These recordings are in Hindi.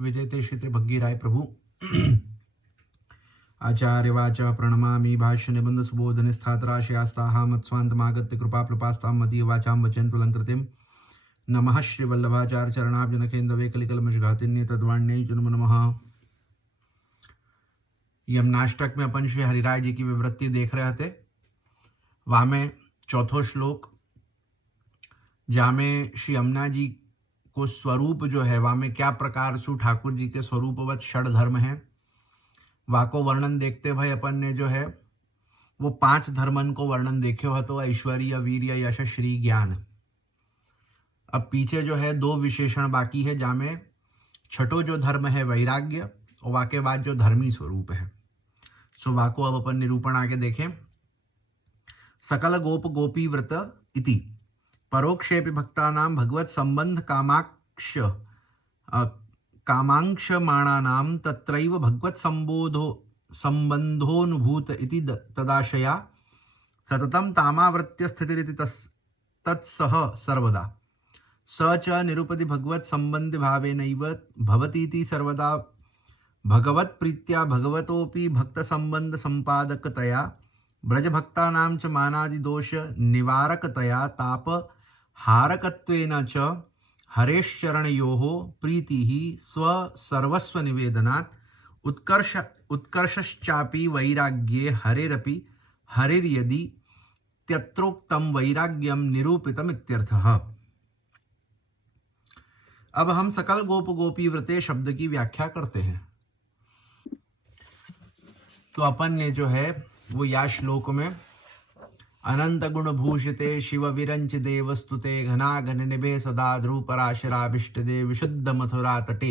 विजयते श्री भग्गीराय प्रभु आचार्यवाच प्रणमामि भाष्य निबंध सुबोध निस्थातराशयास्ताः मत्स्वान्तमागत्य कृपाप्लुपास्तां मदीय वाचां वचन्तु लङ्कृतिं नमः श्री वल्लभाचार्य चरणाब्जनकेन्द्रवे कलिकलमशघातिन्य तद्वाण्यै च नमो नमः। यमुनाष्टक में अपन श्री हरिराय जी की विवृत्ति देख रहे थे। वहाँ में चौथो श्लोक जहाँ में श्री यमुना जी को स्वरूप जो है वहाँ में क्या प्रकार से ठाकुर जी के स्वरूपवत षड धर्म है, वहाँ को वर्णन देखते भाई अपन ने जो है वो 5 धर्मन को वर्णन देखे हो तो ऐश्वर्य, वीर्य, यश, श्री, ज्ञान। अब पीछे जो है 2 विशेषण बाकी है जहाँ में छठो जो धर्म है वैराग्य और वहाँ के बाद जो धर्मी स्वरूप है। सो वहाँ को अब अपन निरूपण आगे देखें। सकल गोप गोपी व्रत इति परोक्षेपि भक्तानां भगवत संबंध कामांक्षमाणानां तत्रैव भगवत संबंधोनुभूत इति तदाशया सततं तामावृत्य स्थितिरिति तत्सह सर्वदा स च निरुपति भगवत संबंध भावेनैव भवतीति सर्वदा भगवत प्रीत्या भगवतोपि भक्त संबंध संपादकतया ब्रजभक्तानां च मानादि दोष निवारकतया ताप हारकत्वेन च हरेश्चरणयोः प्रीतिः स्वसर्वस्व निवेदनात् उत्कर्षश्चापि वैराग्ये हरेरपि हरिर्यदि त्यत्रोक्तं वैराग्यं निरूपितम् इत्यर्थः। अब हम सकल गोप गोपी व्रते शब्द की व्याख्या करते हैं। तो अपन ने जो है वो या श्लोक में अनंत गुण भूषिते शिव विरंच देवस्तुते घनाघन निभे सदा ध्रुपराशराभिष्टदे विशुद्ध मथुरा तटे,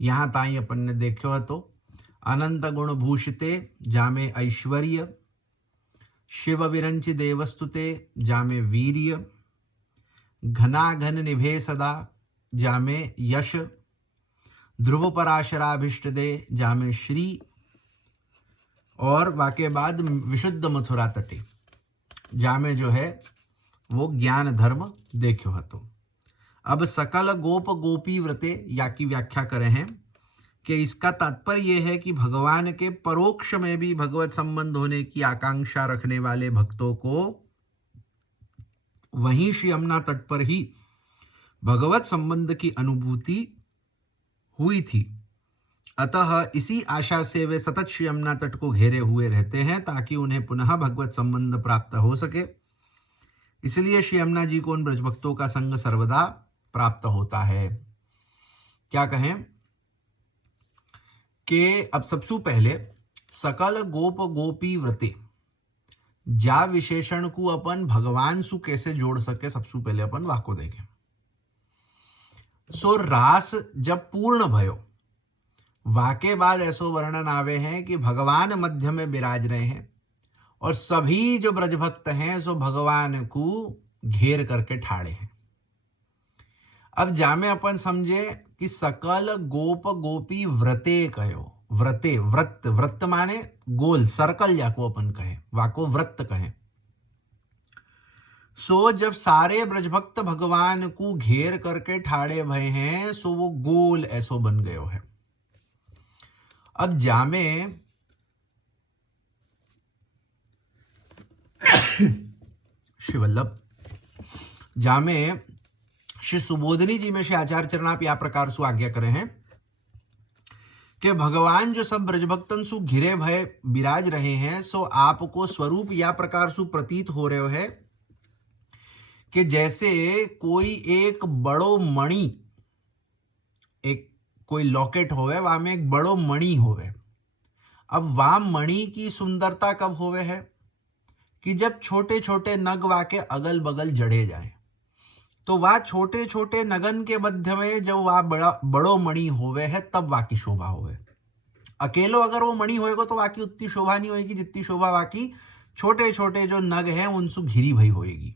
यहाँ ताई अपन ने देखो तो अनंत गुण भूषिते जामे ऐश्वर्य, शिव विरंच देवस्तुते जामे वीर्य, घनाघन निभे सदा जामे यश, ध्रुव पराशराभिष्टदे जामे श्री और वाके बाद विशुद्ध मथुरा तटे जामे जो है वो ज्ञान धर्म देखो हतो। अब सकल गोप गोपी व्रते या की व्याख्या करें हैं कि इसका तात्पर्य यह है कि भगवान के परोक्ष में भी भगवत संबंध होने की आकांक्षा रखने वाले भक्तों को वहीं श्री यमुना तट पर ही भगवत संबंध की अनुभूति हुई थी। अतः इसी आशा से वे सतत श्री यमुना तट को घेरे हुए रहते हैं ताकि उन्हें पुनः भगवत संबंध प्राप्त हो सके। इसलिए श्री यमुना जी को उन ब्रजभक्तों का संग सर्वदा प्राप्त होता है। क्या कहें कि अब सबसे पहले सकल गोप गोपी व्रते जा विशेषण को अपन भगवान सु कैसे जोड़ सके, सबसे पहले अपन वाको देखें। सो रास जब पूर्ण भयो वाके बाद ऐसो वर्णन आवे हैं कि भगवान मध्य में विराज रहे हैं और सभी जो ब्रजभक्त हैं सो भगवान को घेर करके ठाड़े हैं। अब जामे अपन समझे कि सकल गोप गोपी व्रते कहो, व्रते व्रत व्रत माने गोल सर्कल जाको अपन कहे, वाको व्रत कहे। सो जब सारे ब्रजभक्त भगवान को घेर करके ठाड़े भय हैं सो वो गोल ऐसो बन गयो है। अब जामे श्री वल्लभ जामे श्री सुबोधनी जी में श्री आचार्य चरणाप या प्रकार सु आज्ञा करे हैं कि भगवान जो सब ब्रजभक्तन सु घिरे भय विराज रहे हैं सो आपको स्वरूप या प्रकार सु प्रतीत हो रहे है कि जैसे कोई एक बड़ो मणि, एक कोई लॉकेट होवे वहां में एक बड़ो मणि होवे। अब वह मणि की सुंदरता कब होवे है कि जब छोटे छोटे नग वाके अगल बगल जड़े जाए, तो वह छोटे छोटे नगन के मध्य में जब वह बड़ो मणि होवे है तब वाकी शोभा होवे। अकेलो अगर वो मणि होएगा तो वाकी उतनी शोभा नहीं होगी जितनी शोभा वाकी छोटे छोटे जो नग हैं उनसु घिरी भई होएगी।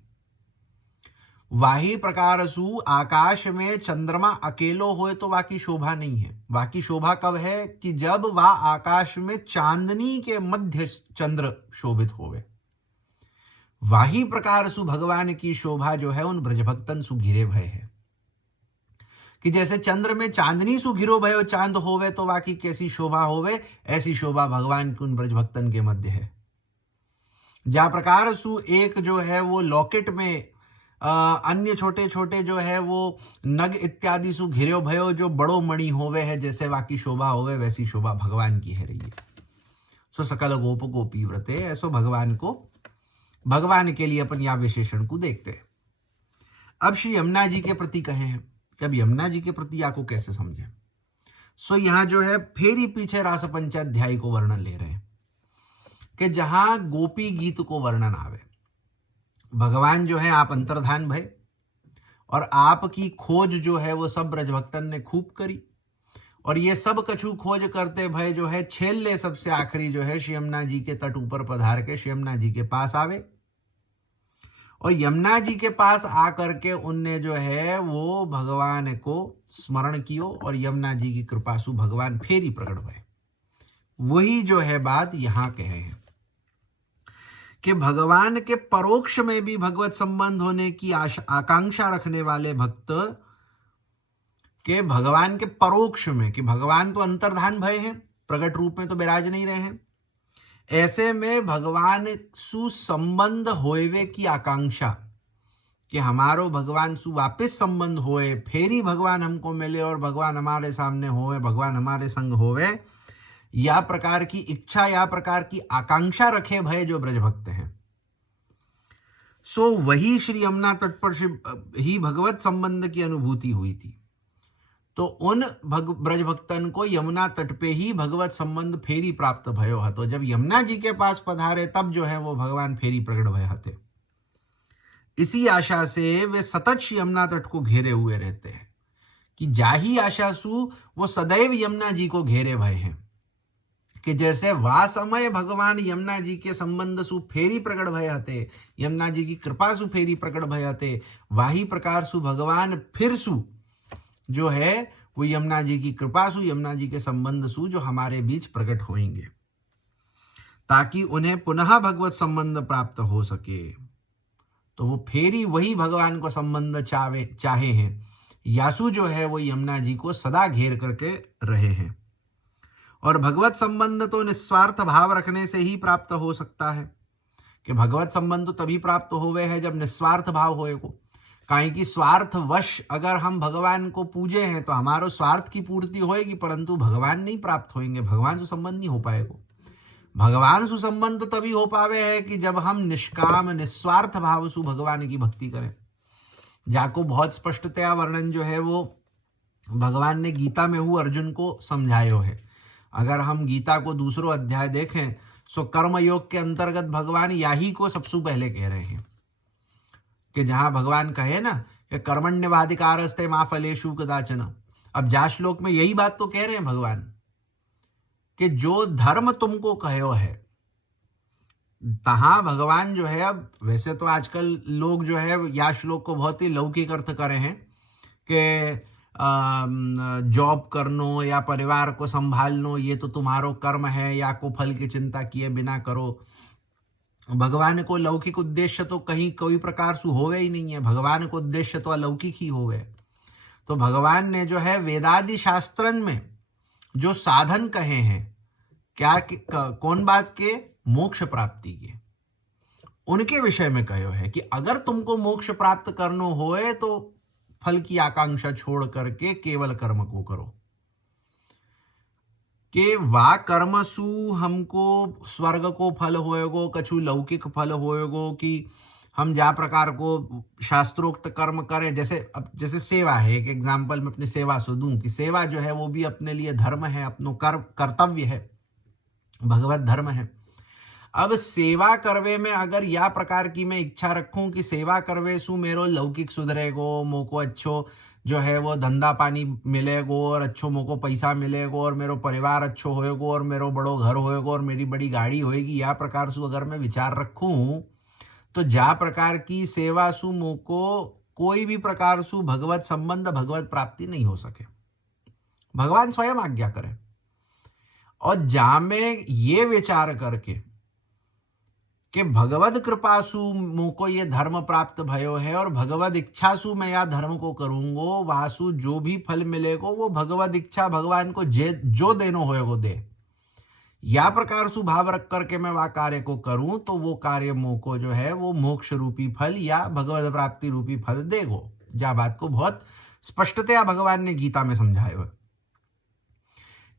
वाही प्रकार सु आकाश में चंद्रमा अकेलो होए तो वाकी शोभा नहीं है। वाकी शोभा कब है कि जब वह आकाश में चांदनी के मध्य चंद्र शोभित होवे। वाही प्रकार सु भगवान की शोभा जो है उन ब्रजभक्तन सु घिरे भय है कि जैसे चंद्र में चांदनी सु घिरो भयो चांद होवे तो बाकी कैसी शोभा होवे, ऐसी शोभा भगवान की उन ब्रज भक्तन के मध्य है। जा प्रकार सु एक जो है वो लॉकेट में अन्य छोटे छोटे जो है वो नग इत्यादि सु घिरो भयो जो बड़ो मणि होवे है, जैसे बाकी शोभा होवे वैसी शोभा भगवान की है रही है। सो सकल गोप गोपी व्रते, ऐसो भगवान को, भगवान के लिए अपन या विशेषण को देखते हैं। अब श्री यमुना जी के प्रति कहे हैं कि अब यमुना जी के प्रति या को कैसे समझे। सो यहाँ जो है फेरी पीछे रास पंचाध्यायी को वर्णन ले रहे हैं कि जहां गोपी गीत को वर्णन आवे, भगवान जो है आप अंतर्धान भय और आपकी खोज जो है वो सब ब्रजभक्तन ने खूब करी, और ये सब कछु खोज करते भय जो है छेल्ले सबसे आखिरी जो है श्री यमुना जी के तट ऊपर पधार के श्री यमुना जी के पास आवे, और यमुना जी के पास आकर के उनने जो है वो भगवान को स्मरण कियो और यमुना जी की कृपा सु भगवान फेरी प्रकट भय। वही जो है बात यहाँ कहे हैं कि भगवान के परोक्ष में भी भगवत संबंध होने की आकांक्षा रखने वाले भक्त के भगवान के परोक्ष में, कि भगवान तो अंतर्धान भय है, प्रकट रूप में तो विराज नहीं रहे हैं, ऐसे में भगवान सु संबंध होवे की आकांक्षा कि हमारो भगवान सु वापिस संबंध होए, फेरी भगवान हमको मिले और भगवान हमारे सामने होवे, भगवान हमारे संग होवे, या प्रकार की इच्छा या प्रकार की आकांक्षा रखे भय जो ब्रजभक्त हैं। सो वही श्री यमुना तट पर ही भगवत संबंध की अनुभूति हुई थी। तो उन ब्रजभक्तन को यमुना तट पे ही भगवत संबंध फेरी प्राप्त भयो हतो। जब यमुना जी के पास पधारे तब जो है वो भगवान फेरी प्रकट भय हते। इसी आशा से वे सतत श्री यमुना तट को घेरे हुए रहते हैं कि जाही आशा सु वो सदैव यमुना जी को घेरे भय हैं, कि जैसे वा समय भगवान यमुना जी के संबंध सु फेरी प्रकट भय हते, यमुना जी की कृपा सु फेरी प्रकट भय हते, वाही प्रकार सु भगवान फिर सु जो है वो यमुना जी की कृपा सु, यमुना जी के संबंध सु जो हमारे बीच प्रकट होंगे, ताकि उन्हें पुनः भगवत संबंध प्राप्त हो सके। तो वो फेरी वही भगवान को संबंध चाहे हैं, यासु जो है वो यमुना जी को सदा घेर करके रहे हैं। और भगवत संबंध तो निस्वार्थ भाव रखने से ही प्राप्त हो सकता है, कि भगवत संबंध तो तभी प्राप्त होवे है जब निस्वार्थ भाव होएगो। काहे कि स्वार्थवश अगर हम भगवान को पूजे हैं तो हमारो स्वार्थ की पूर्ति होएगी, परंतु भगवान नहीं प्राप्त होंगे, भगवान से संबंध नहीं हो पाएगा। भगवान से संबंध तो तभी हो पावे है कि जब हम निष्काम निस्वार्थ भाव से भगवान की भक्ति करें। जाको बहुत स्पष्टतया वर्णन जो है वो भगवान ने गीता में हु अर्जुन को समझायो है। अगर हम गीता को दूसरो अध्याय देखें सो कर्म योग के अंतर्गत भगवान याही को सबसे पहले कह रहे हैं, कि जहां भगवान कहे ना कि कर्मण्यवाधिकारस्ते मा फलेषु कदाचन। अब जा श्लोक में यही बात तो कह रहे हैं भगवान कि जो धर्म तुमको कहो है, तहां भगवान जो है, अब वैसे तो आजकल लोग जो है या श्लोक को बहुत ही लौकिक अर्थ करे हैं कि जॉब करनो या परिवार को संभालनो ये तो तुम्हारो कर्म है, या को फल की चिंता किए बिना करो। भगवान को लौकिक उद्देश्य तो कहीं कोई प्रकार से होवे ही नहीं है, भगवान को उद्देश्य तो अलौकिक ही होवे। तो भगवान ने जो है वेदादि शास्त्रन में जो साधन कहे हैं, क्या कौन बात के, मोक्ष प्राप्ति के, उनके विषय में कहो है कि अगर तुमको मोक्ष प्राप्त करनो होए तो फल की आकांक्षा छोड़ करके केवल कर्म को करो। कि वा कर्मसु हमको स्वर्ग को फल होएगो, कछु लौकिक फल होएगो, कि हम जा प्रकार को शास्त्रोक्त कर्म करें। जैसे अब जैसे सेवा है, एक एग्जाम्पल मैं अपनी सेवा से दूं कि सेवा जो है वो भी अपने लिए धर्म है, अपनो कर्तव्य है, भगवत धर्म है। अब सेवा करवे में अगर या प्रकार की मैं इच्छा रखूं कि सेवा करवे सु मेरो लौकिक सुधरेगो, मोको अच्छो जो है वो धंधा पानी मिलेगो और अच्छो मोको पैसा मिलेगो और मेरो परिवार अच्छो होएगो और मेरो बड़ो घर होएगो और मेरी बड़ी गाड़ी होएगी, या प्रकार सु अगर मैं विचार रखूं तो जा प्रकार की सेवा सु मोको कोई भी प्रकार सु भगवत संबंध भगवत प्राप्ति नहीं हो सके। भगवान स्वयं आज्ञा करे। और जा में ये विचार करके कि भगवद कृपासु मुको ये धर्म प्राप्त भयो है और भगवद इच्छासु मैं या धर्म को करूंगो, वासु जो भी फल मिलेगो वो भगवद इच्छा भगवान को जो देनो होएगो दे, या प्रकार सु भाव रख करके मैं वह कार्य को करूं तो वो कार्य मोको जो है वो मोक्ष रूपी फल या भगवद प्राप्ति रूपी फल देगो। जा बात को बहुत स्पष्टतया भगवान ने गीता में समझाया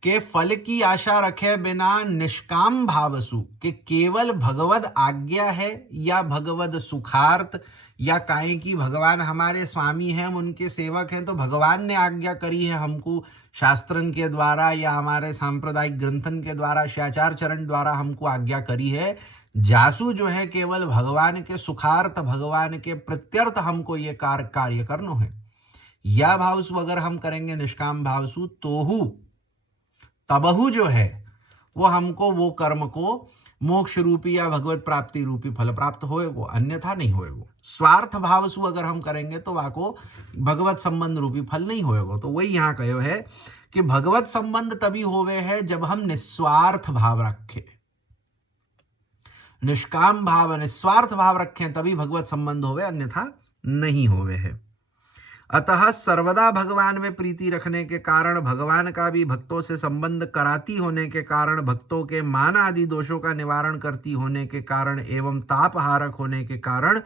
कि फल की आशा रखे बिना निष्काम भावसु, कि केवल भगवद आज्ञा है या भगवद सुखार्थ या काहे की भगवान हमारे स्वामी हैं, हम उनके सेवक हैं तो भगवान ने आज्ञा करी है हमको शास्त्रन के द्वारा या हमारे सांप्रदायिक ग्रंथन के द्वारा शिष्टाचार चरण द्वारा हमको आज्ञा करी है। जासु जो है केवल भगवान के सुखार्थ भगवान के प्रत्यर्थ हमको ये कार्य करना है, या भावसु अगर हम करेंगे निष्काम भावसु तो तबहु जो है वो हमको वो कर्म को मोक्ष रूपी या भगवत प्राप्ति रूपी फल प्राप्त होएगो, अन्यथा नहीं होएगो। स्वार्थ भावसु अगर हम करेंगे तो वाको भगवत संबंध रूपी फल नहीं होएगो। तो वही यहाँ कहो है कि भगवत संबंध तभी होवे है जब हम निस्वार्थ भाव रखें, निष्काम भाव निस्वार्थ भाव रखें तभी भगवत संबंध होवे, अन्यथा नहीं होवे है। अतः सर्वदा भगवान में प्रीति रखने के कारण, भगवान का भी भक्तों से संबंध कराती होने के कारण, भक्तों के मान आदि दोषों का निवारण करती होने के कारण एवं तापहारक होने के कारण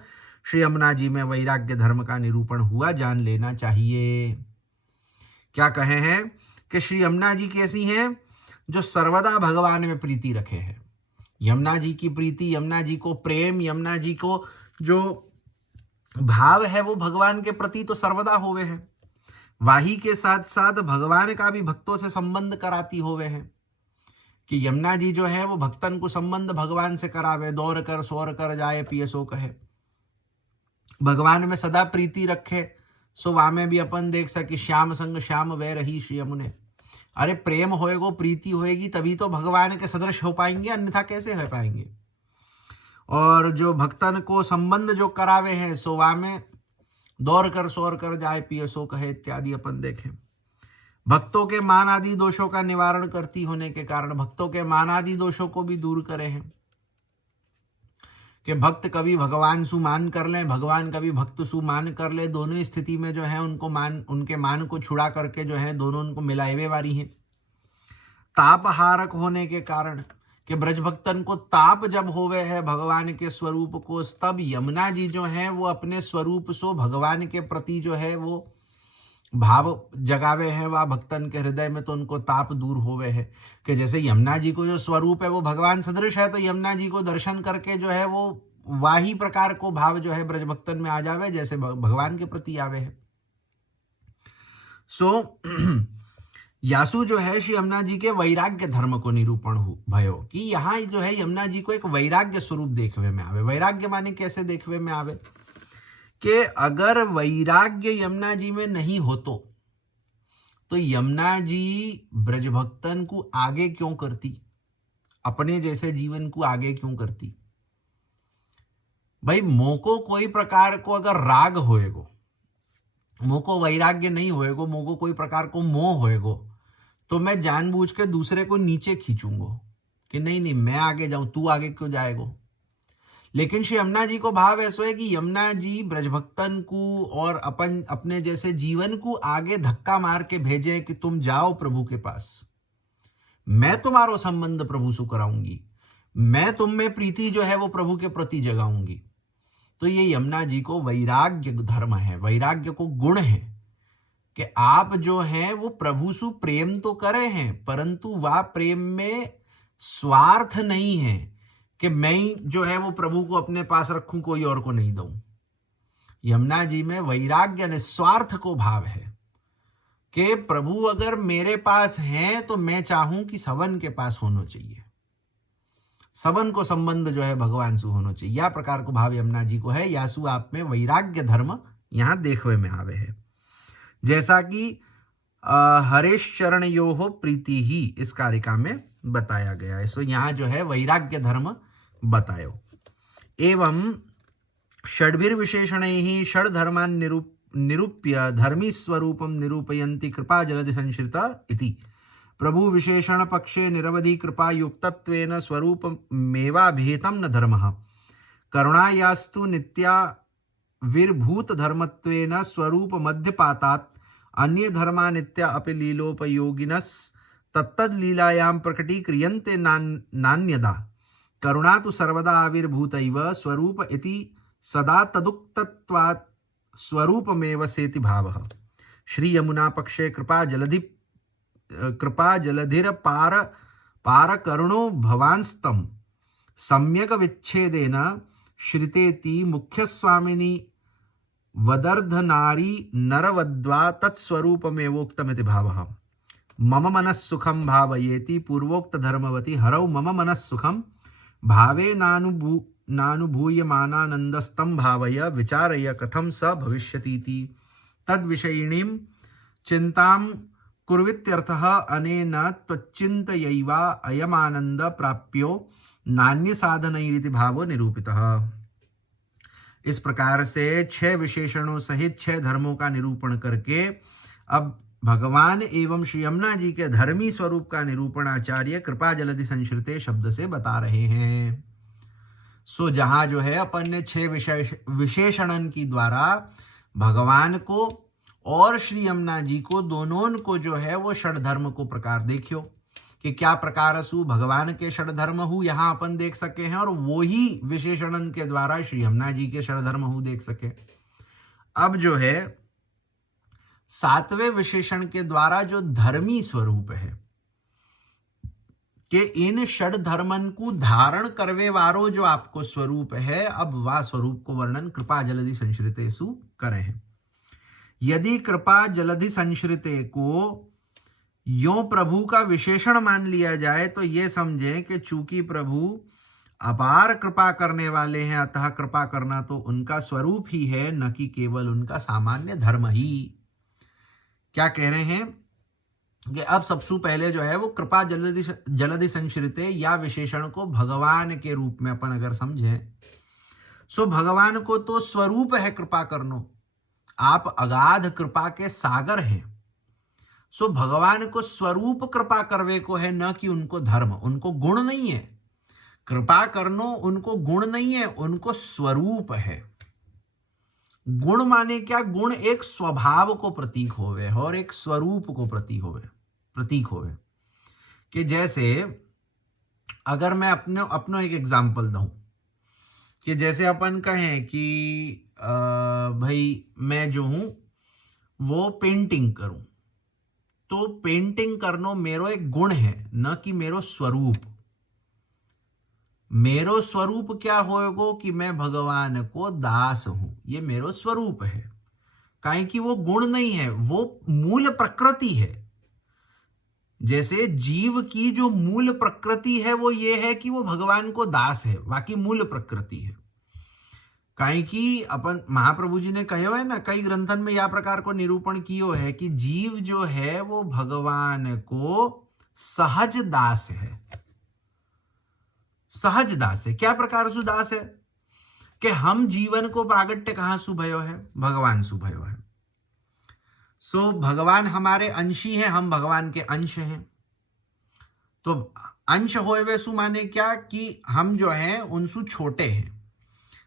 श्री यमुना जी में वैराग्य धर्म का निरूपण हुआ, जान लेना चाहिए। क्या कहे हैं कि श्री यमुना जी कैसी हैं? जो सर्वदा भगवान में प्रीति रखे हैं। यमुना जी की प्रीति, यमुना जी को प्रेम, यमुना जी को जो भाव है वो भगवान के प्रति तो सर्वदा होवे है। वाही के साथ साथ भगवान का भी भक्तों से संबंध कराती होवे है कि यमुना जी जो है वो भक्तन को संबंध भगवान से करावे, दौड़ कर सोर कर जाए पिए सो कहे। भगवान में सदा प्रीति रखे सो वा में भी अपन देख सके श्याम संग श्याम वे रही श्री यमुने। अरे प्रेम होएगो, प्रीति होएगी तभी तो भगवान के सदृश हो पाएंगे, अन्यथा कैसे हो पाएंगे। और जो भक्तन को संबंध जो करावे हैं सोवा में दौड़ कर सोर कर जाए पिए सो कहे इत्यादि अपन देखें। भक्तों के मान आदि दोषों का निवारण करती होने के कारण भक्तों के मान आदि दोषों को भी दूर करे हैं कि भक्त कभी भगवान सुमान कर ले, भगवान कभी भक्त सुमान कर ले, दोनों स्थिति में जो है उनको उनके मान को छुड़ा करके जो है दोनों उनको मिलाए वाली हैं। तापहारक होने के कारण कि ब्रज भक्तन को ताप जब होवे है भगवान के स्वरूप को, तब यमुना जी जो है वो अपने स्वरूप सो भगवान के प्रति जो है वो भाव जगावे हैं वह भक्तन के हृदय में, तो उनको ताप दूर होवे है। कि जैसे यमुना जी को जो स्वरूप है वो भगवान सदृश है, तो यमुना जी को दर्शन करके जो है वो वाही प्रकार को भाव जो है ब्रज भक्तन में आ जावे जैसे भगवान के प्रति आवे है। यासु जो है श्री यमुना जी के वैराग्य धर्म को निरूपण भयो कि यहाँ जो है यमुना जी को एक वैराग्य स्वरूप देखवे में आवे। वैराग्य माने कैसे देखवे में आवे कि अगर वैराग्य यमुना जी में नहीं हो तो यमुना जी ब्रज भक्तन को आगे क्यों करती, अपने जैसे जीवन को आगे क्यों करती। भाई मोको कोई प्रकार को अगर राग होएगो, मोको वैराग्य नहीं होएगो, मोको कोई प्रकार को मोह होएगो, तो मैं जानबूझ के दूसरे को नीचे खींचूंगो कि नहीं नहीं मैं आगे जाऊं, तू आगे क्यों जाएगो। लेकिन श्री यमुना जी को भाव ऐसा है कि यमुना जी ब्रजभक्तन को और अपने जैसे जीवन को आगे धक्का मार के भेजे कि तुम जाओ प्रभु के पास, मैं तुम्हारो संबंध प्रभु से कराऊंगी, मैं तुम में प्रीति जो है वो प्रभु के प्रति जगाऊंगी। तो ये यमुना जी को वैराग्य धर्म है, वैराग्य को गुण है कि आप जो है वो प्रभु से प्रेम तो करे हैं, परंतु वह प्रेम में स्वार्थ नहीं है कि मैं जो है वो प्रभु को अपने पास रखूं, कोई और को नहीं दूं। यमुना जी में वैराग्य निस्वार्थ को भाव है कि प्रभु अगर मेरे पास हैं तो मैं चाहूं कि सबन के पास होना चाहिए, सबन को संबंध जो है भगवान से होना चाहिए। यह प्रकार को भाव यमुना जी को है। यासु आप में वैराग्य धर्म यहाँ देखवे में आवे है। जैसा कि हरेश चरण यो हो प्रीति ही इस कारिका में बताया गया है। सो यहाँ जो है वैराग्य धर्म बतायो। एवं षड्भिर विशेषण ही षड धर्मान निरूप्य धर्मी स्वरूपम निरूपयन्ति कृपा जलधि संश्रिता इति। प्रभु विशेषण पक्षे निरवधि कृपा युक्तत्वेन स्वरूपमेवाभिहितं न धर्मः। करुणायास्तु नित्या विर्भूत धर्मत्वेन स्वरूप मध्यपातात् अन्य धर्मा नित्या अपि लीलोपयोगिनस् तत्तद लीलायां प्रकटीक्रियन्ते नान्यदा करुणा तो सर्वदा आविर्भूतैव स्वरूप इति सदा तदुक्तत्वात् स्वरूपमेव सेति भावः। श्री यमुना पक्षे कृपा जलधिर पार करुणो भवांस्तम सम्यक विच्छेदेन श्रितेति मुख्य स्वामिनी वदर्धनारी नरवद्वा तत्स्वरूपमेवोक्तमिति भावः। मम मनः सुखं भावयेति पूर्वोक्त धर्मवती हरौ मम मनः सुखं भावे नानुभूयमानानन्दस्तं भावय विचारय कथं स भविष्यतीति तद्विषयिणीं चिन्तां कुर्वित्यर्थः। अनेन त्वच्चिन्तयैवा अयमानन्द प्राप्यो नान्य साधनैरिति भावो निरूपितः। इस प्रकार से 6 विशेषणों सहित 6 धर्मों का निरूपण करके अब भगवान एवं श्री यमुना जी के धर्मी स्वरूप का निरूपण आचार्य कृपा जलधि संश्रिते शब्द से बता रहे हैं। सो जहां जो है अपन ने 6 विशेषणन की द्वारा भगवान को और श्री यमुना जी को दोनों को जो है वो षड धर्म को प्रकार देखियो कि क्या प्रकार सु भगवान के षड धर्म हु यहाँ अपन देख सके हैं और वो ही विशेषणन के द्वारा श्री यमुना जी के षड धर्म हु देख सके। अब जो है 7वें विशेषण के द्वारा जो धर्मी स्वरूप है कि इन षड धर्मन को धारण करवे वारो जो आपको स्वरूप है, अब वह स्वरूप को वर्णन कृपा जलधि संश्रितेषु करे हैं। यदि कृपा जलधि संश्रिते को यो प्रभु का विशेषण मान लिया जाए तो ये समझें कि चूंकि प्रभु अपार कृपा करने वाले हैं, अतः कृपा करना तो उनका स्वरूप ही है, न कि केवल उनका सामान्य धर्म ही। क्या कह रहे हैं कि अब सबसे पहले जो है वो कृपा जलधि संश्रिते या विशेषण को भगवान के रूप में अपन अगर समझें, सो भगवान को तो स्वरूप है कृपा करनो, आप अगाध कृपा के सागर हैं। सो भगवान को स्वरूप कृपा करवे को है, न कि उनको धर्म, उनको गुण नहीं है। कृपा करनो उनको गुण नहीं है, उनको स्वरूप है। गुण माने क्या? गुण एक स्वभाव को प्रतीक होवे और एक स्वरूप को प्रतीक होवे कि जैसे अगर मैं अपनो एक एग्जांपल दूं कि जैसे अपन कहें कि भाई मैं जो हूं वो पेंटिंग करूं, तो पेंटिंग करनो मेरो एक गुण है, न कि मेरो स्वरूप। मेरो स्वरूप क्या होएगो कि मैं भगवान को दास हूं, ये मेरो स्वरूप है। काहे कि वो गुण नहीं है, वो मूल प्रकृति है। जैसे जीव की जो मूल प्रकृति है वो ये है कि वो भगवान को दास है, बाकी मूल प्रकृति है। काहे कि अपन महाप्रभु जी ने कहे हुए ना, कई ग्रंथन में यह प्रकार को निरूपण कियो है कि जीव जो है वो भगवान को सहज दास है। सहज दास है। क्या प्रकार सु दास है कि हम जीवन को प्रागट्य कहां सु भयो है? भगवान सु भयो है। सो भगवान हमारे अंशी हैं, हम भगवान के अंश हैं। तो अंश होए वे सु माने क्या कि हम जो हैं उनसु छोटे हैं।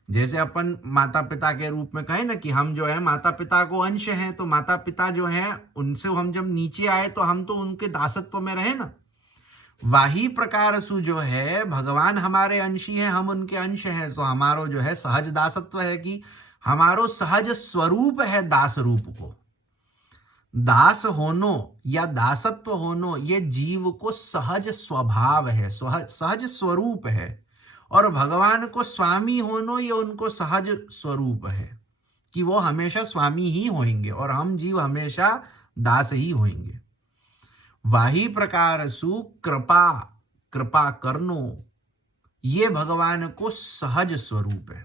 जैसे अपन माता पिता के रूप में कहें ना कि हम जो है माता पिता को अंश हैं, तो माता पिता जो हैं उनसे हम जब नीचे आए तो हम तो उनके दासत्व में रहे ना। वही प्रकार सु जो है भगवान हमारे अंशी हैं, हम उनके अंश हैं, तो हमारो जो है सहज दासत्व है कि हमारो सहज स्वरूप है दास रूप को। दास होनो या दासत्व होनो ये जीव को सहज स्वभाव है, सहज स्वरूप है। और भगवान को स्वामी होनो ये उनको सहज स्वरूप है कि वो हमेशा स्वामी ही होंगे और हम जीव हमेशा दास ही होंगे। वही प्रकार सु कृपा करनो ये भगवान को सहज स्वरूप है।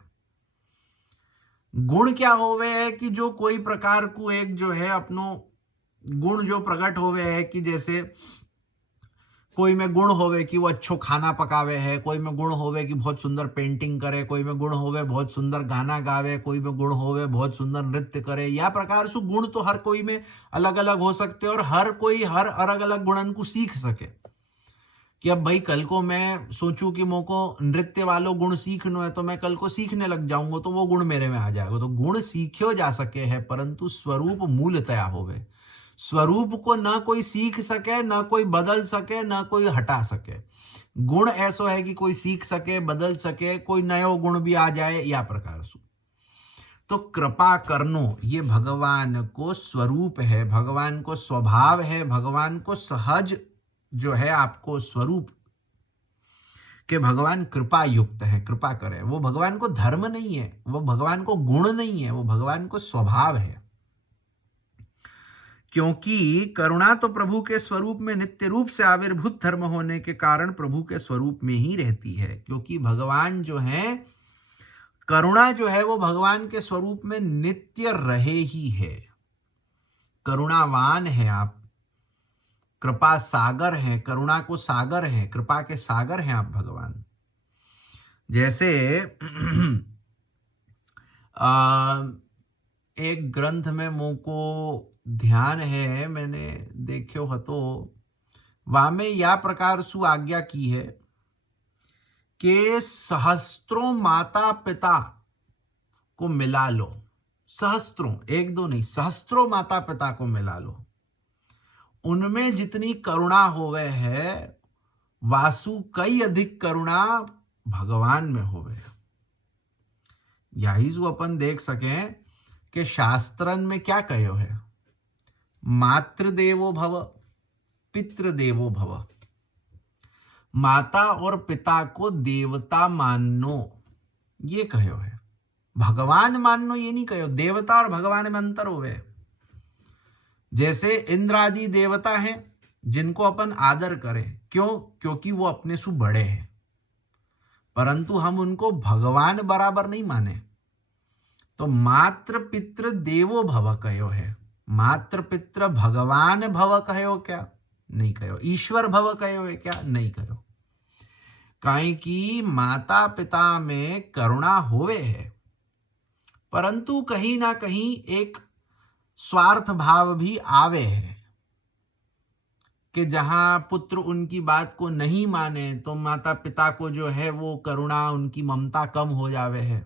गुण क्या होवे है कि जो कोई प्रकार को एक जो है अपनो गुण जो प्रकट होवे है कि जैसे कोई में गुण होवे कि वो अच्छो खाना पकावे है, कोई में गुण होवे कि बहुत सुंदर पेंटिंग करे, कोई में गुण होवे बहुत सुंदर गाना गावे, कोई में गुण होवे बहुत सुंदर नृत्य करे। या प्रकार से गुण तो हर कोई में अलग अलग हो सकते और हर कोई हर अलग अलग गुणन को सीख सके। कि अब भाई कल को मैं सोचूं कि मोको नृत्य वालों गुण सीखना है, तो मैं कल को सीखने लग जाऊंगा, तो वो गुण मेरे में आ जाएगा। तो गुण सीख्यो जा सके है, परंतु स्वरूप मूलतया होवे। स्वरूप को ना कोई सीख सके, ना कोई बदल सके, ना कोई हटा सके। गुण ऐसो है कि कोई सीख सके, बदल सके, कोई नयो गुण भी आ जाए, या प्रकार से। तो कृपा करनो ये भगवान को स्वरूप है, भगवान को स्वभाव है, भगवान को सहज जो है आपको स्वरूप कि भगवान कृपा युक्त है, कृपा करे। वो भगवान को धर्म नहीं है, वो भगवान को गुण नहीं है, वो भगवान को स्वभाव है। क्योंकि करुणा तो प्रभु के स्वरूप में नित्य रूप से आविर्भूत धर्म होने के कारण प्रभु के स्वरूप में ही रहती है। क्योंकि भगवान जो है, करुणा जो है वो भगवान के स्वरूप में नित्य रहे ही है। करुणावान है आप, कृपा सागर है, करुणा को सागर है, कृपा के सागर हैं आप भगवान। जैसे एक ग्रंथ में मोको ध्यान है, मैंने देखो हतो, वामे या प्रकार सु आज्ञा की है कि सहस्त्रों माता पिता को मिला लो। सहस्त्रों, एक दो नहीं, सहस्त्रों माता पिता को मिला लो। उनमें जितनी करुणा होवे है, वासु कई अधिक करुणा भगवान में होवे। यही जो अपन देख सकें कि शास्त्रन में क्या कहो है, मातृदेवो भव पितृदेवो भव। माता और पिता को देवता मानो, ये कहो है। भगवान मानो ये नहीं कहो। देवता और भगवान में अंतर होवे। जैसे इंद्र आदि देवता हैं जिनको अपन आदर करें, क्यों? क्योंकि वो अपने से बड़े हैं, परंतु हम उनको भगवान बराबर नहीं माने। तो मात्र पितृ देवो भव कहो है। मात्र पितृ भगवान भव कहो क्या? नहीं कहो। ईश्वर भव कहो है क्या? नहीं कहो। काहे कि माता पिता में करुणा होवे है, परंतु कहीं ना कहीं एक स्वार्थ भाव भी आवे है कि जहां पुत्र उनकी बात को नहीं माने तो माता पिता को जो है वो करुणा, उनकी ममता कम हो जावे है।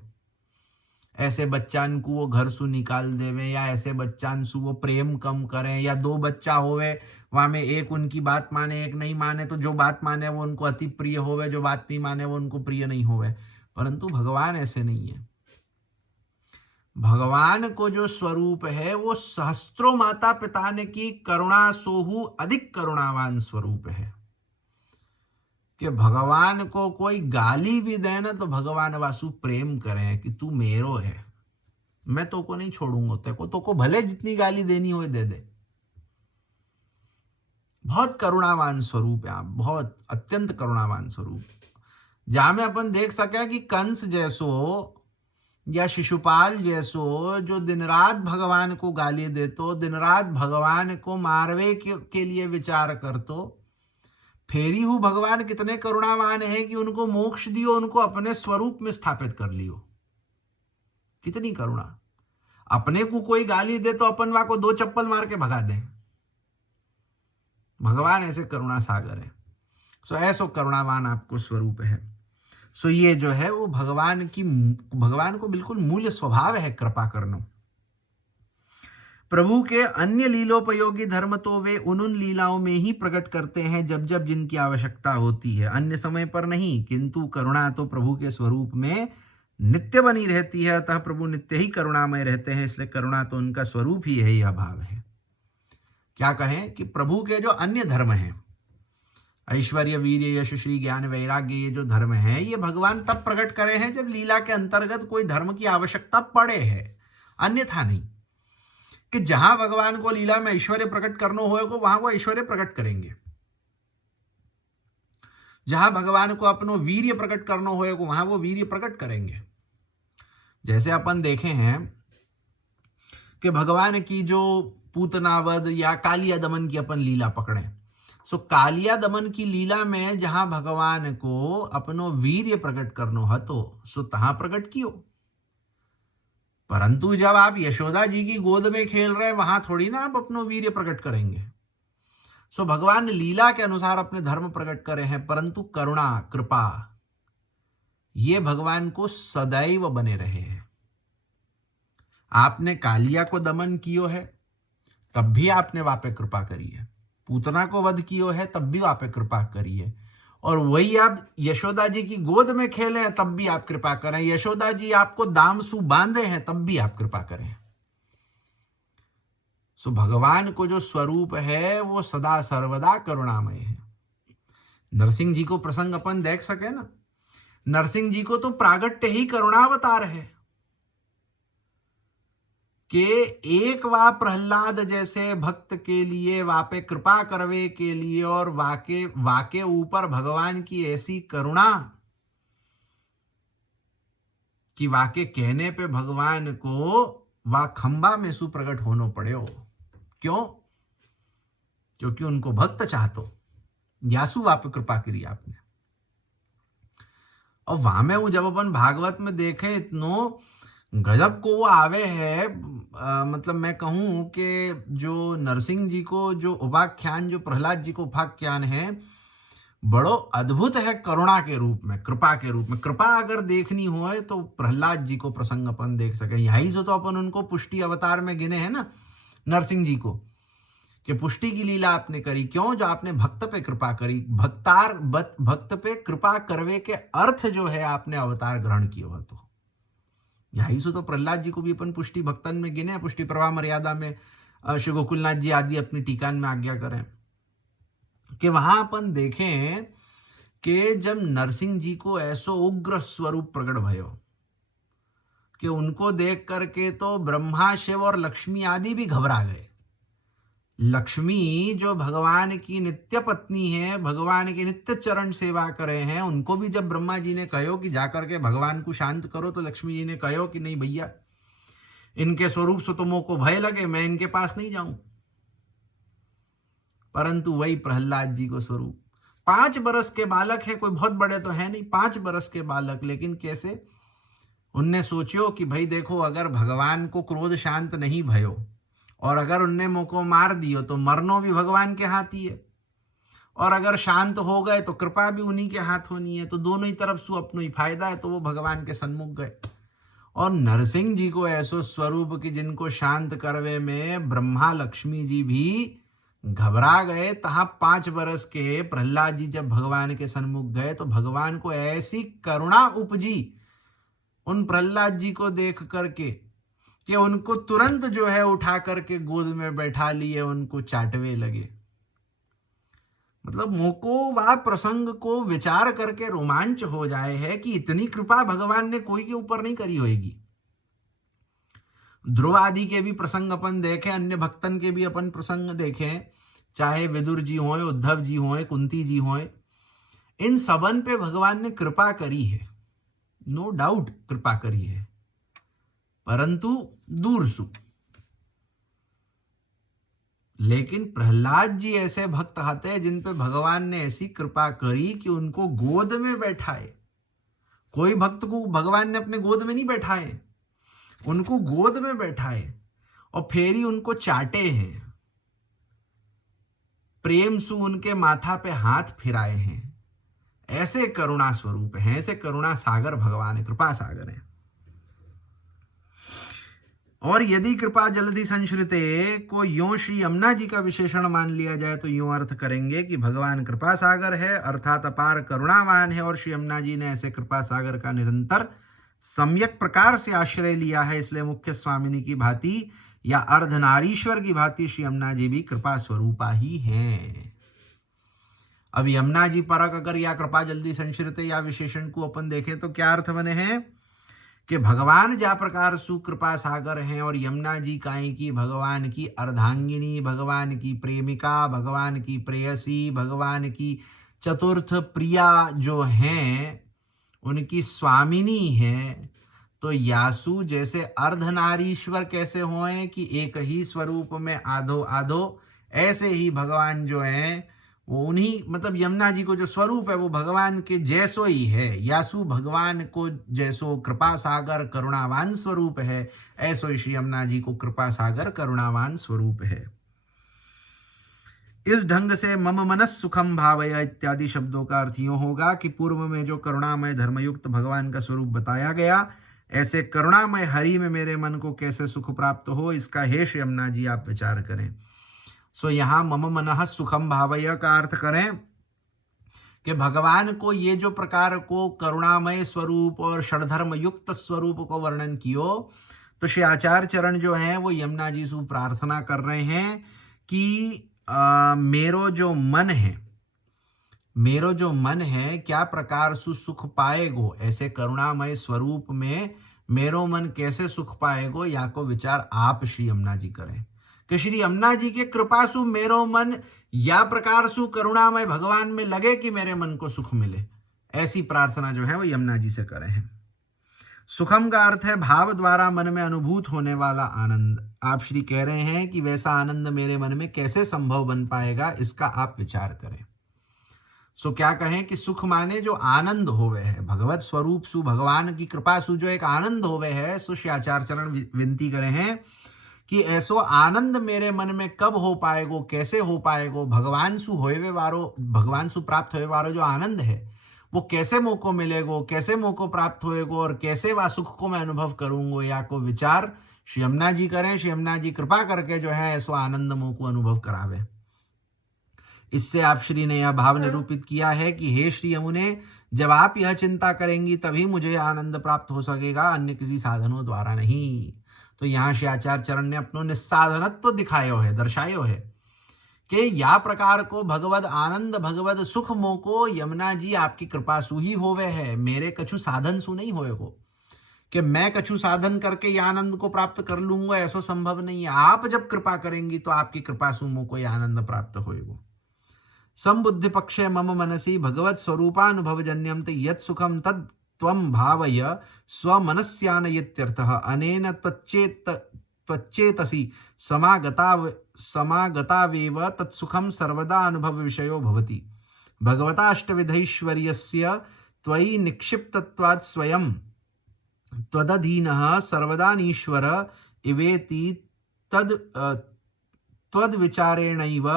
ऐसे बच्चान को वो घर से निकाल देवे, या ऐसे बच्चान से वो प्रेम कम करें, या दो बच्चा होवे वहां में एक उनकी बात माने एक नहीं माने, तो जो बात माने वो उनको अति प्रिय होवे, जो बात नहीं माने वो उनको प्रिय नहीं होवे। परंतु भगवान ऐसे नहीं है। भगवान को जो स्वरूप है वो सहस्त्रों माता पिता ने की करुणा सोहु अधिक करुणावान स्वरूप है। कि भगवान को कोई गाली भी दे ना तो भगवान वासु प्रेम करे कि तू मेरो है, मैं तो को नहीं छोड़ूंगा, तेको तो को भले जितनी गाली देनी हो दे दे। बहुत करुणावान स्वरूप है आप, बहुत अत्यंत करुणावान स्वरूप। जहां में अपन देख सके कि कंस जैसो या शिशुपाल जैसो जो दिन रात भगवान को गाली देतो, दिन रात भगवान को मारवे के लिए विचार करतो, फेरी हूँ भगवान कितने करुणावान है कि उनको मोक्ष दियो, उनको अपने स्वरूप में स्थापित कर लियो। कितनी करुणा। अपने को कोई गाली दे तो अपन वा को दो चप्पल मार के भगा दें। भगवान ऐसे करुणा सागर है। सो ऐसो करुणावान आपको स्वरूप है। सो ये जो है वो भगवान को बिल्कुल मूल स्वभाव है कृपा करना। प्रभु के अन्य लीलोपयोगी धर्म तो वे उन लीलाओं में ही प्रकट करते हैं जब जब जिनकी आवश्यकता होती है, अन्य समय पर नहीं। किंतु करुणा तो प्रभु के स्वरूप में नित्य बनी रहती है, अतः प्रभु नित्य ही करुणामय रहते हैं, इसलिए करुणा तो उनका स्वरूप ही है, यह भाव है। क्या कहें कि प्रभु के जो अन्य धर्म हैं, ऐश्वर्य वीर्य यश श्री ज्ञान वैराग्य, ये जो धर्म है ये भगवान तब प्रकट करे हैं जब लीला के अंतर्गत कोई धर्म की आवश्यकता पड़े है, अन्यथा नहीं। कि जहां भगवान को लीला में ऐश्वर्य प्रकट करना होगा वहां वो ऐश्वर्य प्रकट करेंगे, जहां भगवान को अपनो वीर्य प्रकट करना होगा वहां वो वीर्य प्रकट करेंगे। जैसे अपन देखे हैं कि भगवान की जो पूतनावध या कालिया दमन की अपन लीला पकड़े, सो कालिया दमन की लीला में जहां भगवान को अपनो वीर्य प्रकट करना है तो सो तहां प्रकट कियो। परंतु जब आप यशोदा जी की गोद में खेल रहे वहां थोड़ी ना आप अपनो वीर्य प्रकट करेंगे। सो भगवान ने लीला के अनुसार अपने धर्म प्रकट करे हैं, परंतु करुणा कृपा ये भगवान को सदैव बने रहे हैं। आपने कालिया को दमन कियो है तब भी आपने वापे कृपा करी है, पूतना को वध कियो है तब भी वापे कृपा करी है, और वही आप यशोदा जी की गोद में खेले हैं तब भी आप कृपा करें, यशोदा जी आपको दामसू बांधे हैं तब भी आप कृपा करें। सो भगवान को जो स्वरूप है वो सदा सर्वदा करुणामय है। नरसिंह जी को प्रसंग अपन देख सके ना, नरसिंह जी को तो प्रागट्य ही करुणावतार है कि एक वा प्रहलाद जैसे भक्त के लिए वापे कृपा करवे के लिए, और वाके ऊपर भगवान की ऐसी करुणा कि वाके कहने पे भगवान को वा खंबा में सुप्रगट होना पड़े हो। क्यों? क्योंकि उनको भक्त चाहतो, यासु वापे कृपा करी आपने। और वहां में वो जब अपन भागवत में देखे इतनो गजब को वो आवे है, मतलब मैं कहूं कि जो नरसिंह जी को जो उपाख्यान, जो प्रहलाद जी को उपाख्यान है, बड़ो अद्भुत है करुणा के रूप में, कृपा के रूप में। कृपा अगर देखनी हो तो प्रहलाद जी को प्रसंग अपन देख सके। यही से तो अपन उनको पुष्टि अवतार में गिने हैं ना, नरसिंह जी को, कि पुष्टि की लीला आपने करी। क्यों? जो आपने भक्त पे कृपा करी। भक्त पे कृपा करवे के अर्थ जो है आपने अवतार ग्रहण किया हो। तो यही से तो प्रहलाद जी को भी अपन पुष्टि भक्तन में गिने, पुष्टि प्रवाह मर्यादा में श्री गोकुलनाथ जी आदि अपनी टीकान में आज्ञा करें कि वहां अपन देखें कि जब नरसिंह जी को ऐसो उग्र स्वरूप प्रकट भयो कि उनको देख करके तो ब्रह्मा, शिव और लक्ष्मी आदि भी घबरा गए। लक्ष्मी जो भगवान की नित्य पत्नी है, भगवान की नित्य चरण सेवा करे हैं, उनको भी जब ब्रह्मा जी ने कहो कि जाकर के भगवान को शांत करो, तो लक्ष्मी जी ने कहो कि नहीं भैया, इनके स्वरूप से तो मोको भय लगे, मैं इनके पास नहीं जाऊं। परंतु वही प्रहलाद जी को स्वरूप, 5 बरस के बालक है, कोई बहुत बड़े तो है नहीं, 5 बरस के बालक, लेकिन कैसे उनने सोचियो कि भाई देखो, अगर भगवान को क्रोध शांत नहीं भयो और अगर उनने मुझको मार दियो तो मरनो भी भगवान के हाथ ही है, और अगर शांत हो गए तो कृपा भी उन्हीं के हाथ होनी है, तो दोनों ही तरफ से अपनो ही फायदा है। तो वो भगवान के सन्मुख गए, और नरसिंह जी को ऐसो स्वरूप कि जिनको शांत करवे में ब्रह्मा लक्ष्मी जी भी घबरा गए। तहां 5 बरस के प्रहलाद जी जब भगवान के सन्मुख गए तो भगवान को ऐसी करुणा उपजी उन प्रहलाद जी को देख करके कि उनको तुरंत जो है उठा करके गोद में बैठा लिए, उनको चाटवे लगे। मतलब मोको वह प्रसंग को विचार करके रोमांच हो जाए है कि इतनी कृपा भगवान ने कोई के ऊपर नहीं करी होगी। ध्रुव आदि के भी प्रसंग अपन देखें, अन्य भक्तन के भी अपन प्रसंग देखें, चाहे विदुर जी हों, उद्धव जी हों, कुंती जी हों, इन सबन पे भगवान ने कृपा करी है, नो डाउट कृपा करी है, परंतु दूर सु। लेकिन प्रहलाद जी ऐसे भक्त आते हैं जिन पे भगवान ने ऐसी कृपा करी कि उनको गोद में बैठाए। कोई भक्त को भगवान ने अपने गोद में नहीं बैठाए, उनको गोद में बैठाए और फिर ही उनको चाटे हैं, प्रेम सु उनके माथा पे हाथ फिराए हैं। ऐसे करुणा स्वरूप हैं, ऐसे करुणा सागर भगवान है, कृपा सागर है। और यदि कृपा जलधि संश्रिते को यूं श्री यमुना जी का विशेषण मान लिया जाए तो यूं अर्थ करेंगे कि भगवान कृपा सागर है, अर्थात अपार करुणावान है, और श्री यमुना जी ने ऐसे कृपा सागर का निरंतर सम्यक प्रकार से आश्रय लिया है। इसलिए मुख्य स्वामिनी की भांति या अर्धनारीश्वर की भांति श्री यमुना जी भी कृपा स्वरूपा ही हैं। अब यमुना जी परक अगर या कृपा जल्दी संश्रिते या विशेषण को अपन देखें तो क्या अर्थ बने हैं कि भगवान जा प्रकार सुकृपा सागर हैं, और यमुना जी काई की भगवान की अर्धांगिनी, भगवान की प्रेमिका, भगवान की प्रेयसी, भगवान की चतुर्थ प्रिया जो हैं उनकी स्वामिनी है। तो यासु जैसे अर्धनारीश्वर कैसे होए कि एक ही स्वरूप में आधो आधो, ऐसे ही भगवान जो हैं वो उन्हीं, मतलब यमुना जी को जो स्वरूप है वो भगवान के जैसो ही है। यासु भगवान को जैसो कृपा सागर करुणावान स्वरूप है, ऐसो श्री यमुना जी को कृपा सागर करुणावान स्वरूप है। इस ढंग से मम मनस सुखम भावय इत्यादि शब्दों का अर्थ यूं होगा कि पूर्व में जो करुणामय धर्मयुक्त भगवान का स्वरूप बताया गया, ऐसे करुणामय हरि में मेरे मन को कैसे सुख प्राप्त हो, इसका हे श्री यमुना जी आप विचार करें। सो यहाँ मम मनः सुखम भावय का अर्थ करें कि भगवान को ये जो प्रकार को करुणामय स्वरूप और षडधर्म युक्त स्वरूप को वर्णन कियो, तो श्री आचार्य चरण जो हैं वो यमुना जी से प्रार्थना कर रहे हैं कि मेरो जो मन है क्या प्रकार सु सुख पाएगो, ऐसे करुणामय स्वरूप में मेरो मन कैसे सुख पाएगो, या को विचार आप श्री यमुना जी करें कि श्री यमुना जी के कृपा सु मेरो मन या प्रकार सु करुणामय भगवान में लगे कि मेरे मन को सुख मिले। ऐसी प्रार्थना जो है वो यमुना जी से करें हैं। सुखम का अर्थ है भाव द्वारा मन में अनुभूत होने वाला आनंद। आप श्री कह रहे हैं कि वैसा आनंद मेरे मन में कैसे संभव बन पाएगा, इसका आप विचार करें। सो क्या कहें कि सुख माने जो आनंद होवे है, भगवत स्वरूप सु भगवान की कृपा सु जो एक आनंद होवे है, सो श्री आचार्य चरण विनती करे हैं कि ऐसो आनंद मेरे मन में कब हो पाएगो, कैसे हो पाएगो, भगवान सु प्राप्त होवे वारो जो आनंद है वो कैसे मोको मिलेगो, कैसे मोको प्राप्त होएगो और कैसे वा सुख को मैं अनुभव करूंगो, या को विचार श्री यमुना जी करें। श्री यमुना जी कृपा करके जो है ऐसो आनंद मोको अनुभव करावे। इससे आप श्री ने यह भाव निरूपित किया है कि हे श्री यमुने, जब आप यह चिंता करेंगी तभी मुझे आनंद प्राप्त हो सकेगा, अन्य किसी साधनों द्वारा नहीं। तो यहाँ श्री आचार्य चरण ने अपनो निस्साधनत्व दिखायो है, दर्शायो है कि या प्रकार को भगवद आनंद भगवद सुख मोको यमुना जी आपकी कृपा सु ही होवे है, मेरे कछु साधन सु नहीं होएगो कि मैं कछु साधन करके ये आनंद को प्राप्त कर लूंगा, ऐसा संभव नहीं है। आप जब कृपा करेंगी तो आपकी कृपा सु मोको ये आनंद प्राप्त होएगो। संबुद्धि पक्षे मम मनसी भगवत स्वरूपानुभवजन्यम यत् सुखम तद त्वं भावय स्वमनस्यानयत्यर्थः अनेन त्वच्चेतसि समागतावेव तत्सुखम सर्वदा अनुभव विषयो भवति। भगवताष्टविधैश्वर्यस्य त्वयि निक्षिप्तत्वात् स्वयं त्वदधीनः सर्वदानीश्वर इवेति त्वद्विचारेणैव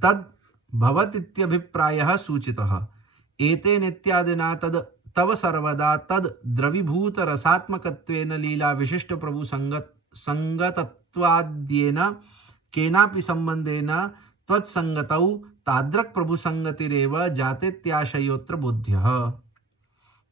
तद् भवतीत्यभिप्रायः सूचितः। एते नित्यादिना तव सर्वदा तद् द्रवीभूत रसात्मकत्वेन लीला विशिष्ट प्रभु संगतत्वाद्येन केनापि संबंधेन त्वत्संगतौ तादृक् प्रभु संगतिरेव जातेत्याशयोत्र बुद्ध्यः।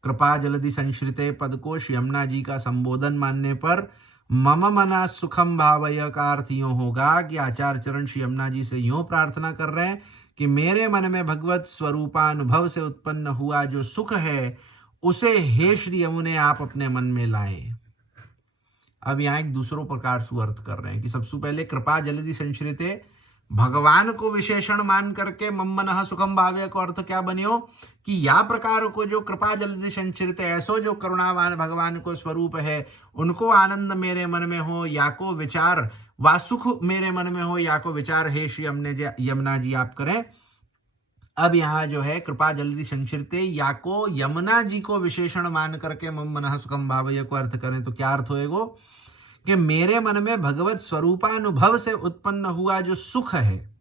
कृपा जलधि संश्रिते पद को श्री यमुना जी का संबोधन मानने पर मम मना सुखम भावय का अर्थ यूं होगा कि आचार्य चरण श्री यमुना जी से यूं प्रार्थना कर रहे हैं कि मेरे मन में भगवत स्वरूपानुभव से उत्पन्न हुआ जो सुख है उसे हे श्री यमुने आप अपने मन में लाएं। अब यहाँ एक दूसरों प्रकार से अर्थ कर रहे हैं कि सबसे पहले कृपा जलधि संश्रिते भगवान को विशेषण मान करके मम मनः सुखम भावय को अर्थ क्या बनियो कि या प्रकार को जो कृपा जलधि संश्रित ऐसो जो करुणावान भगवान को स्वरूप है उनको आनंद मेरे मन में हो, या को विचार वा सुख मेरे मन में हो, या को विचार हे श्री यमुना जी आप करें। अब यहाँ जो है कृपा जलधि संश्रित या को यमुना जी को विशेषण मान करके मम मनः सुखम भावय को अर्थ करें तो क्या अर्थ होएगो कि मेरे मन में भगवत स्वरूपानुभव से उत्पन्न हुआ जो सुख है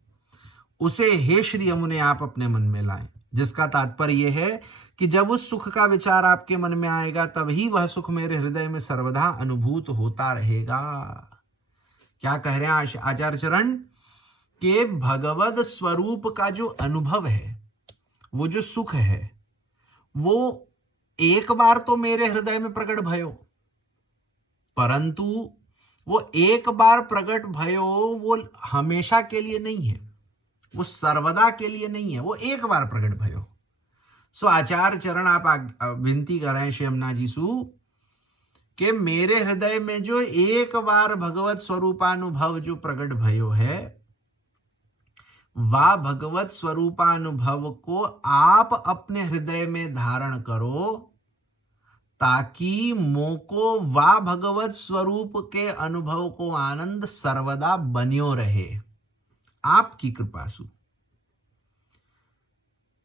उसे हे श्री यमुने आप अपने मन में लाएं। जिसका तात्पर्य यह है कि जब उस सुख का विचार आपके मन में आएगा तभी वह सुख मेरे हृदय में सर्वदा अनुभूत होता रहेगा। क्या कह रहे हैं आचार्य चरण कि भगवत स्वरूप का जो अनुभव है, वो जो सुख है, वो एक बार तो मेरे हृदय में प्रकट भयो, परंतु वो एक बार प्रकट भयो वो हमेशा के लिए नहीं है, वो सर्वदा के लिए नहीं है, वो एक बार प्रकट भयो। सो आचार्य चरण आप विनती कर रहे हैं श्री यमुना जी सु कि मेरे हृदय में जो एक बार भगवत स्वरूपानुभव जो प्रकट भयो है, वा भगवत स्वरूपानुभव को आप अपने हृदय में धारण करो ताकि मोको वा भगवत स्वरूप के अनुभव को आनंद सर्वदा बन्यो रहे आपकी कृपा सु।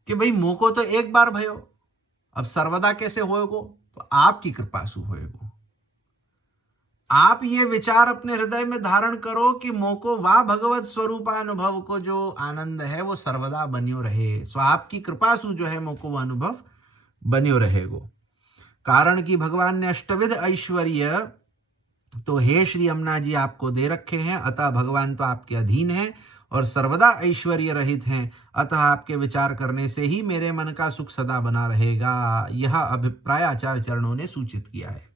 कि भाई मोको तो एक बार भयो, अब सर्वदा कैसे होएगो, तो आपकी कृपा सु होएगो। आप ये विचार अपने हृदय में धारण करो कि मोको वा भगवत स्वरूपानुभव को जो आनंद है वो सर्वदा बन्यो रहे। सो आपकी कृपा सु जो है मोको वो अनुभव बन्यो रहेगो। कारण कि भगवान ने अष्टविध ऐश्वर्य तो हे श्री यमुना जी आपको दे रखे हैं, अतः भगवान तो आपके अधीन है और सर्वदा ऐश्वर्य रहित हैं, अतः आपके विचार करने से ही मेरे मन का सुख सदा बना रहेगा। यह अभिप्राय आचार्य चरणों ने सूचित किया है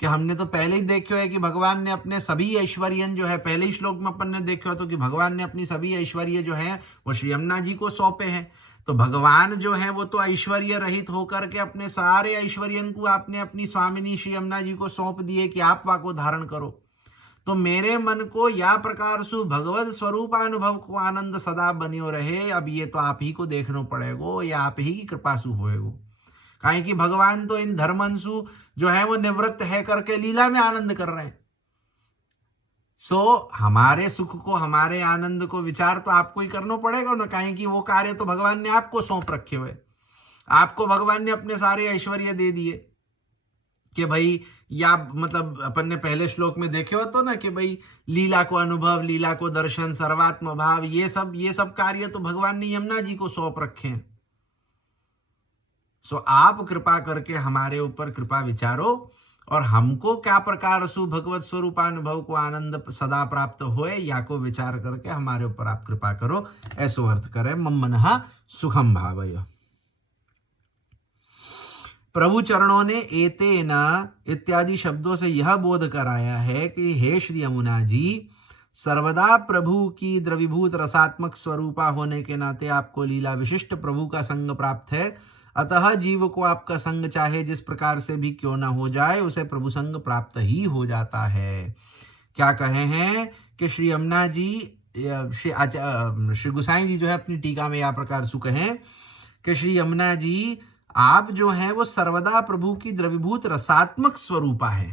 कि हमने तो पहले ही देखा है कि भगवान ने अपने सभी ऐश्वर्यन जो है, पहले ही श्लोक में अपन ने देखा तो कि भगवान ने अपनी सभी ऐश्वर्य जो है वो श्री यमुना जी को सौंपे हैं। तो भगवान जो है वो तो ऐश्वर्य रहित होकर के अपने सारे ऐश्वर्यन को आपने अपनी स्वामिनी श्री यमुना जी को सौंप दिए कि आप वाको धारण करो। तो मेरे मन को या प्रकार सु भगवत स्वरूपानुभव को आनंद सदा बन्यो रहे। अब ये तो आप ही को देखना पड़ेगो, या आप ही की कृपा सु होएगो। काहे कि भगवान तो इन धर्मंसु जो है वो निवृत्त है करके लीला में आनंद कर रहे हैं। सो हमारे सुख को, हमारे आनंद को विचार तो आपको ही करना पड़ेगा ना, काहे कि वो कार्य तो भगवान ने आपको सौंप रखे हुए। आपको भगवान ने अपने सारे ऐश्वर्य दे दिए कि भाई, या मतलब अपन ने पहले श्लोक में देखे हो तो ना कि भाई लीला को अनुभव, लीला को दर्शन, सर्वात्म भाव, ये सब कार्य तो भगवान ने यमुना जी को सौंप रखे हैं। सो आप कृपा करके हमारे ऊपर कृपा विचारो और हमको क्या प्रकार सु भगवत स्वरूपानुभव को आनंद सदा प्राप्त होए, या को विचार करके हमारे ऊपर आप कृपा करो, ऐसो अर्थ करे। मम मनः सुखम भावय। प्रभु चरणों ने एतेन इत्यादि शब्दों से यह बोध कराया है कि हे श्री यमुना जी, सर्वदा प्रभु की द्रवीभूत रसात्मक स्वरूपा होने के नाते आपको लीला विशिष्ट प्रभु का संग प्राप्त है। अतः जीव को आपका संग चाहे जिस प्रकार से भी क्यों न हो जाए, उसे प्रभु संग प्राप्त ही हो जाता है। क्या कहे हैं कि श्री यमुना जी, श्री गोसाई जी जो है अपनी टीका में या प्रकार से कहें कि श्री यमुना जी आप जो हैं वो सर्वदा प्रभु की द्रवीभूत रसात्मक स्वरूपा है।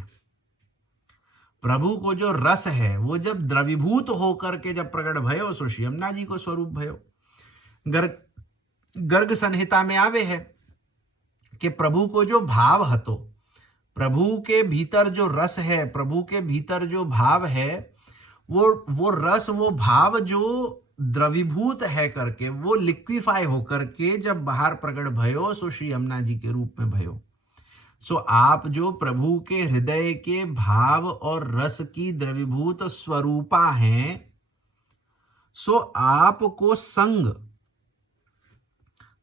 प्रभु को जो रस है वो जब द्रवीभूत होकर के जब प्रकट भयो, सो श्री यमुना जी को स्वरूप भयो। गर्ग संहिता में आवे है कि प्रभु को जो भाव हतो, प्रभु के भीतर जो रस है, प्रभु के भीतर जो भाव है, वो रस, वो भाव जो द्रवीभूत है करके, वो लिक्विफाई होकर के जब बाहर प्रकट भयो, सो श्री यमुना जी के रूप में भयो। सो आप जो प्रभु के हृदय के भाव और रस की द्रवीभूत स्वरूपा हैं, सो आपको संग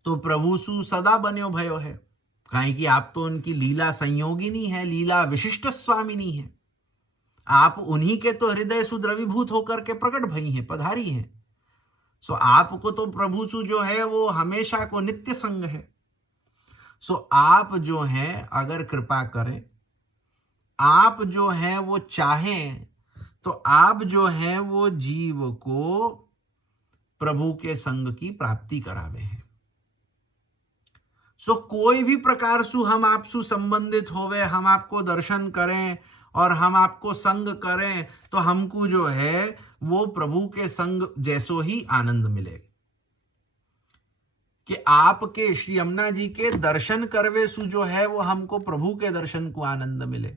तो प्रभु सु सदा बन्यो भयो है। काहे कि आप तो उनकी लीला संयोगिनी है, लीला विशिष्ट स्वामिनी है। आप उन्हीं के तो हृदय सु द्रवीभूत होकर के प्रकट भई हैं, पधारी हैं। सो आपको तो प्रभु सु जो है वो हमेशा को नित्य संग है। सो आप जो हैं अगर कृपा करें, आप जो हैं वो चाहें, तो आप जो हैं वो जीव को प्रभु के संग की प्राप्ति करावे हैं। सो कोई भी प्रकार सु हम आपसु संबंधित होवे, हम आपको दर्शन करें और हम आपको संग करें, तो हमको जो है वो प्रभु के संग जैसो ही आनंद मिले। कि आपके श्री यमुना जी के दर्शन करवे सु जो है वो हमको प्रभु के दर्शन को आनंद मिले।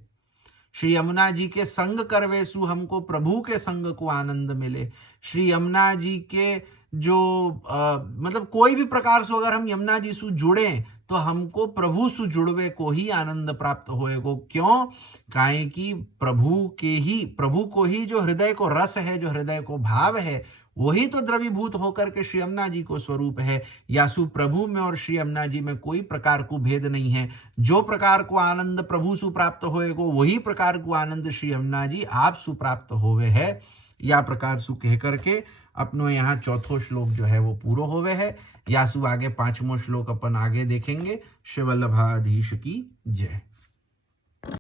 श्री यमुना जी के संग करवे सु हमको प्रभु के संग को आनंद मिले। श्री यमुना जी के जो मतलब कोई भी प्रकार से अगर हम यमुना जी सु जुड़े तो हमको प्रभु सु जुड़वे को ही आनंद प्राप्त होएगो। क्यों? काहे कि प्रभु को ही जो हृदय को रस है, जो हृदय को भाव है, वही तो द्रवीभूत होकर के श्री यमुना जी को स्वरूप है। यासु प्रभु में और श्री यमुना जी में कोई प्रकार को भेद नहीं है। जो प्रकार को आनंद प्रभु सु प्राप्त होएगो, वही प्रकार को आनंद श्री यमुना जी आप सु प्राप्त होवे है। या प्रकार सु कह करके अपनो यहाँ चौथो श्लोक जो है वो पूरा होवे है। यासु आगे 5वां श्लोक अपन आगे देखेंगे। शिव वल्लभाधीश की जय।